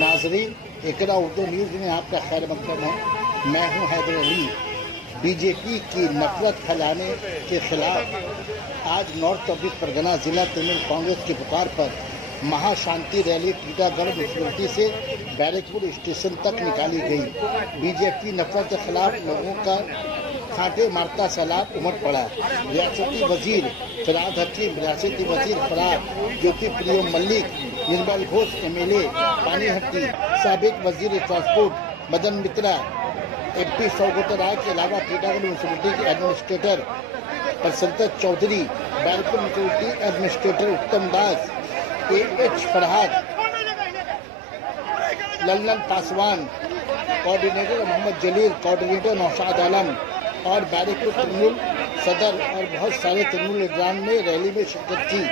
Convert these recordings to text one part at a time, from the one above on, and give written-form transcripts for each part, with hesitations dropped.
नाजरीन, इकरा उर्दू न्यूज़ में आपका खैर मकदम है। मैं हूं हैदर अली। बीजेपी की नफरत फैलाने के खिलाफ आज नॉर्थ 24 परगना जिला तृणमूल कांग्रेस की पुकार पर महाशांति रैली टीटागढ़ म्यूनसिपलिटी से बैरकपुर स्टेशन तक निकाली गई। बीजेपी नफरत के खिलाफ लोगों का खाटे मारता सैलाब उमड़ पड़ा। रियासती वजीर फिराद हकीम, रियासती वजीर फरार, ज्योति प्रिय मल्लिक, निर्मल घोष MLA पानीहट्टी, साबिक वजीर ट्रांसपोर्ट मदन मित्रा, MP सौगत राय के अलावा टीटागढ़ म्यूनसिपलिटी के एडमिनिस्ट्रेटर प्रसन्नता चौधरी, बैरकपुर म्यूनसिपलिटी एडमिनिस्ट्रेटर उत्तम दास, AH फरहाद, लल्लन पासवान, कोऑर्डिनेटर मोहम्मद जलील, कोऑर्डिनेटर नौशाद आलम और बैरकपुर तृणमूल सदर और बहुत सारे तृणमूल लीडरान ने रैली में शिरकत की।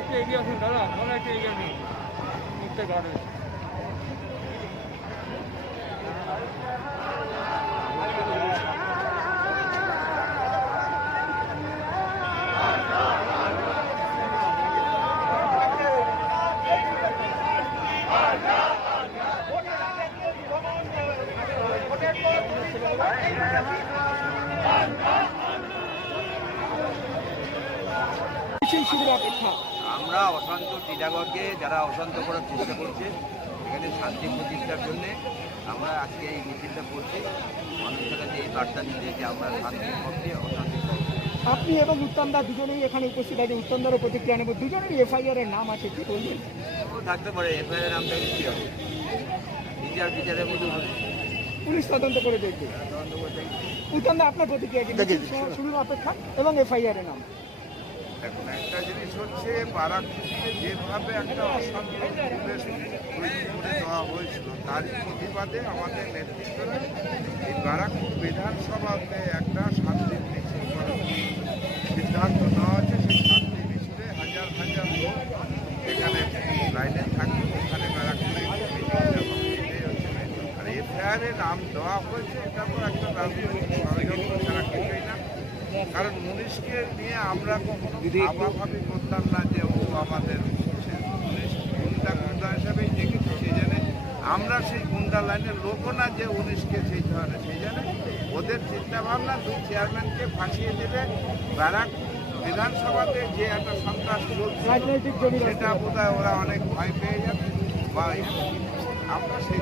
একটু এগিয়ে আসুন দাদা, মনে একটু এগিয়ে আসুন মুক্ত গাড়ি। আমরা অশান্ত টিটাগড়কে যারা অশান্ত করার চেষ্টা করছে, এখানে শান্তি প্রতিষ্ঠার জন্য আমরা আজকে এই মিছিলটা করছি। মানুষের কাছে এই বার্তা দিতে যে আমরা শান্তির পক্ষে, অশান্তির পক্ষে। আপনি এবং উত্তমদা দুজনেই এখানে উপস্থিত আছে। উত্তমদারও প্রতিক্রিয়া নেব। দুজনেরই FIR এর নাম আছে, কি বলবেন? ও থাকতে পারে, FIR এর নামটা কী হবে? বিচারের মধ্যে পুলিশ তদন্ত করে দেখবে। উত্তমদা, আপনার প্রতিক্রিয়া কি? শুরুর অপেক্ষা এবং FIR এর নাম। এখন একটা জিনিস হচ্ছে, বারাকপুরে যেভাবে একটা অশান্ত পরিবেশ তৈরি করে দেওয়া হয়েছিল, তারই প্রতিবাদে আমাদের নেতৃত্বরা এই বারাকপুর বিধানসভাতে একটা শান্তি মিছিল করার সিদ্ধান্ত নেওয়া হয়েছে। সেই শান্তি মিছিলে হাজার হাজার লোক এখানে লাইনে থাকবে। ওখানে বারাকপুরে মিটিংটা হবে, এটাই হচ্ছে মেন। আর FIR এ নাম দেওয়া হয়েছে, এটা তো একটা রাজনৈতিক ষড়যন্ত্র ছাড়া কিছুই না। কারণ মুনিশকে নিয়ে আমরা কখনো ভাবাভাবি করতাম না যে ও আমাদের মুনিশ গুন্ডা হিসাবেই দেখেছি। সেই জন্য আমরা সেই গুন্ডা লাইনের লোকও না যে উনিশকে সেই ধরনের। সেই জন্য ওদের চিন্তাভাবনা দুই চেয়ারম্যানকে ফাঁসিয়ে দেবে, ব্যারাকপুর বিধানসভাতে যে একটা সন্ত্রাস চলছে সেটা বোধহয় ওরা অনেক ভয় পেয়ে যাবে বা আমরা সেই